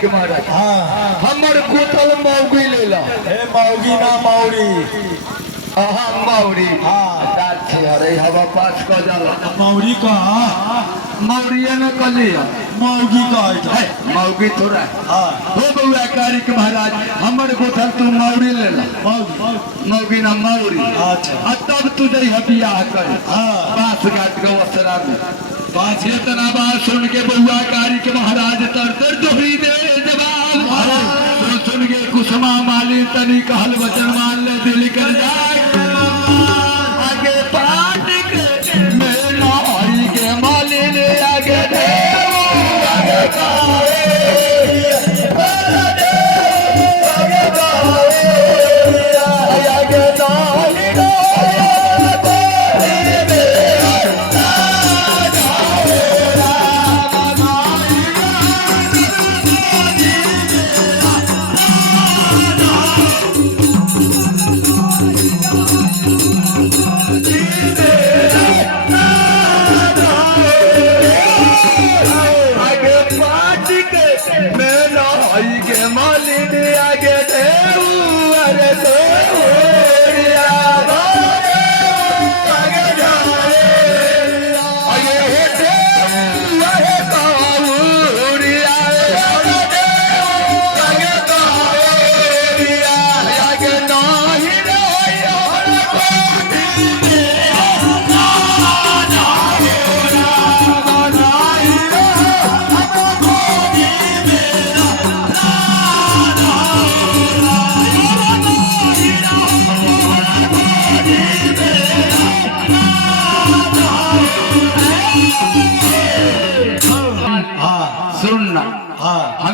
के महाराज हमर गोथल मौगी ले ला हे मौगी ना मौरी हाँ मौरी अरे हवा पास क जाला मौरी का मौरिया न कलिया मौगी का है मौगी थोड़ा हाँ हो बउआ कारिक महाराज हमर गोथल तू मौरी ले ला मौगी ना मौरी अच्छा तब तू जई बियाह कर हाँ बास घाट के वसरा में बास ये तना बात सुन के बउआ कारिक महाराज तर तर दोहरी दे जवाब सुन के कुसुमा माली तनी कहल वचन मान ले दिल कर जाए आगे पाट के में नारी के माली ले आगे दे आगे काए आगे काए आगे नाली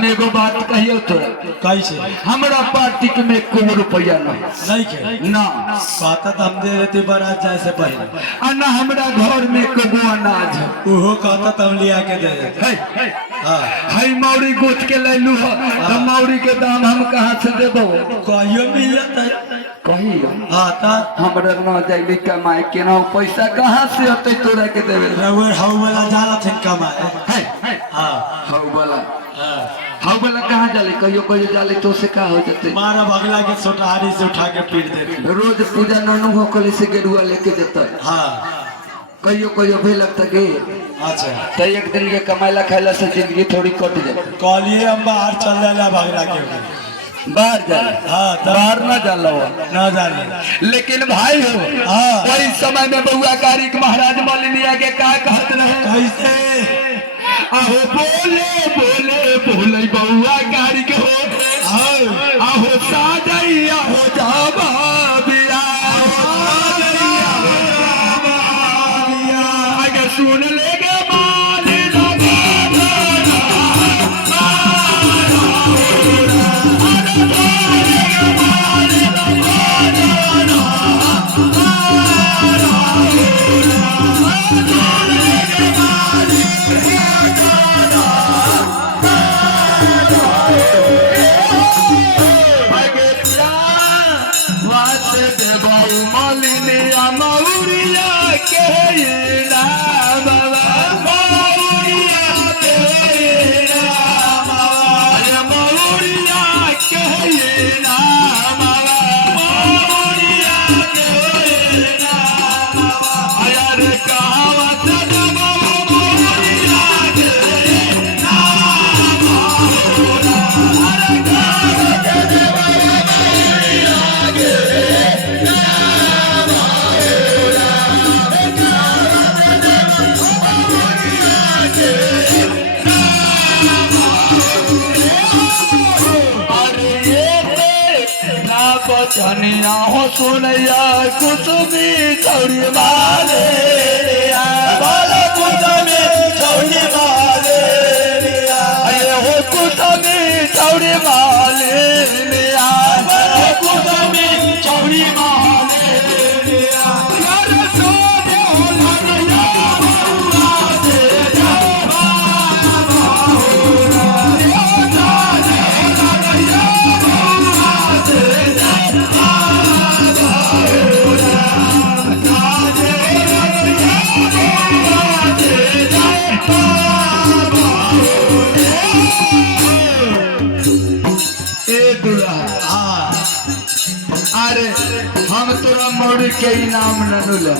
हम एगो बात कहियो तोरा, कैसे हमरा पार्टी के में एको रुपया नहीं के ना कहता तो हम दे देते बारात जाए से पहले, आ ना हमरा घर में एको अनाज है। उहो कहता तो हम लिया के दे देते। हाँ हई मौरी गोच के लैलू है तो मौरी के दाम हम कहाँ से देबो? कहियो मिल जाता है कहियो हाँ ता हमरा न जाइली कमाए केना पैसा कहाँ से होते तोरा के देवे? रवर हाउ वाला जाला थे कमाए। हाँ हाउ वाला हाँ हाउ वाला कहाँ जाले? कहियो कहियो जाले तो से का हो जाते? मारा बगला के सोटहारी से उठा के पीट देते। रोज पूजा ननू हो कली से गेरुआ लेके देता। हाँ कहियो कहियो भी लगता गे अच्छा तो एक दिन के कमाइला खाइला से जिंदगी थोड़ी कट जाए। कहलिए हम बाहर चल जाला बगला के बाहर जा हाँ बाहर न जाला न जाने। लेकिन भाई हो हाँ वही समय में बउआ कारिक महाराज मालिनिया के का कहत रहे? कैसे आहो बोले बोले बोले बउआ कारिक हो आहो साजैया हो जाबा बिया आगे सुन लेगे बचनिया हो सुनैया कुछ भी छौड़ी माले बोलो कुछ भी छौड़ी माले अरे हो कुछ भी छौड़ी माले कुछ भी छौड़ी माले अरे हम तोरा मौरी के इनाम ननुला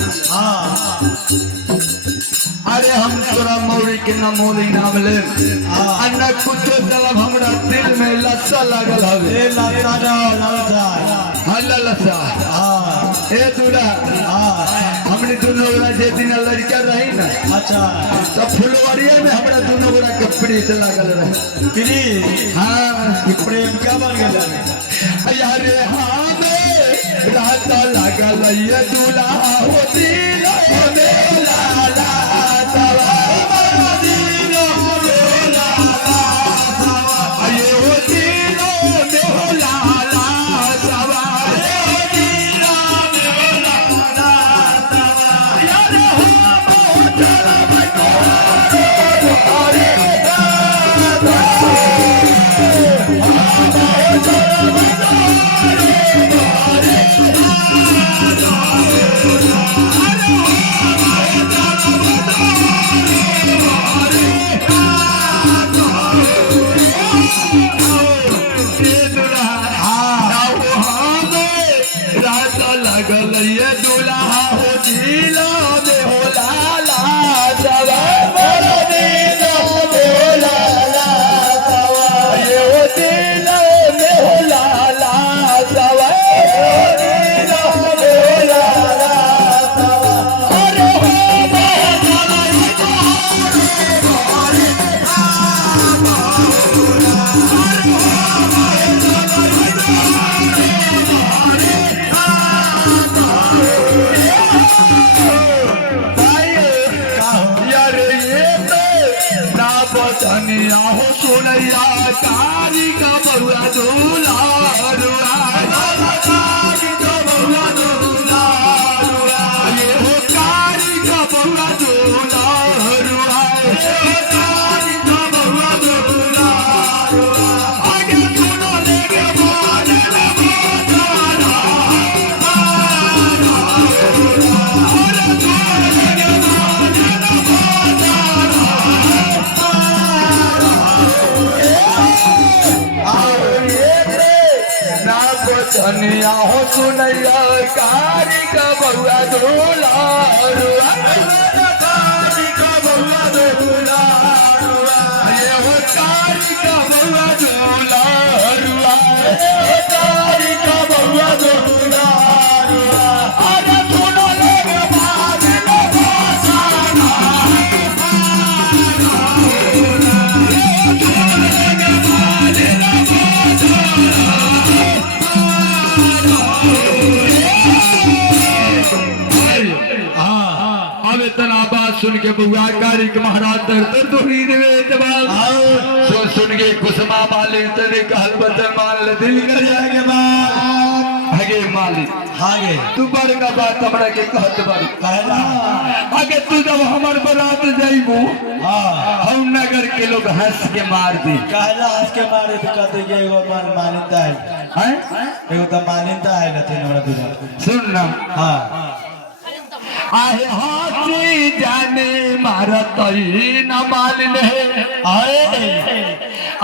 अरे हम तोरा मौरी के न मोल इनाम ले अन्ना कुछ तलब हमरा दिल में लस्सा लागल हवे हल्ला लस्सा ए दूल्हा हमने दोनों गोरा जे दिन लड़का रही ना अच्छा तो फुलवरिया में हमरा दोनों गोरा के प्रीत लागल रहे। प्रीत हाँ प्रेम का बन गया अरे हाँ रात लागल ये दूल्हा हो दिल में लाला ये हो दिल में लाला अरे धनिया हो सोनैया कारी का बउआ दूल्हा रुआए कारी का बउआ दूल्हा रुआए ये हो कारी का बउआ दूल्हा रुआए कारी का बउआ दूल्हा रुआए आगे सुनो लेके बाजे में बाजारा धनिया हो सुनैया कारी का बउआ दूल्हा कारी का बउआ दूल्हा ये हो कारी का बउआ दूल्हा कारी का बउआ दूल्हा आगे सुनो लेके बाजे में बाजारा लेके बाजे में बाजारा अब इतना बात सुन के बउआ कारी के महाराज दर दोहरी देवे जवाब सुन के कुसुमा मालिक तने कहल बचन मान ले दिल कर जाएगे बाप आगे मालिक आगे तू बड़ का बात हमरा के कहत बारी कहला आगे तू जब हमर बरात जाइबू हाँ हम नगर के लोग हंस के मार दी कहला हंस के मारे तो कहते कि एगो मान्यता है हैं एगो तो मान्यता है लथिन हमरा दूजा सुन ना हाँ आहे हाथी जाने मारत न मालिन है आए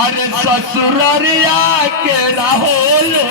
अरे ससुररिया के राहोलो